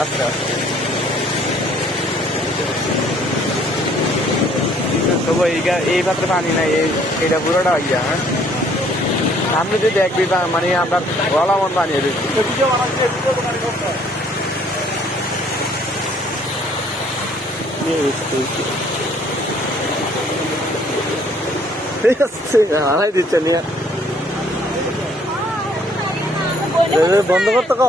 আস্তে আস্তে তবু এইটা এই পাত্রে পানি নাই এই এটা পুরোটা ইয়া হ্যাঁ? সামনে যদি দেখবি মানে আমরা গলা মন বানিয়ে দিচ্ছি হারাই দিচ্ছে নিয়ে বন্ধ করতে কো।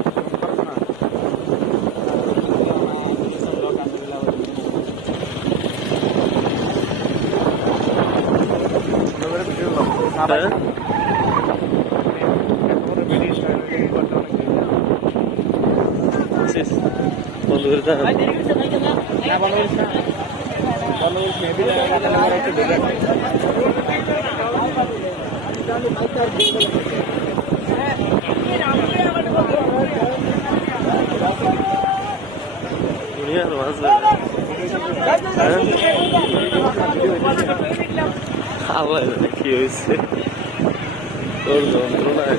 হ্যাঁ শেষ বন্ধ করে খাওয়া কি হয়েছে তোর যন্ত্রণায়।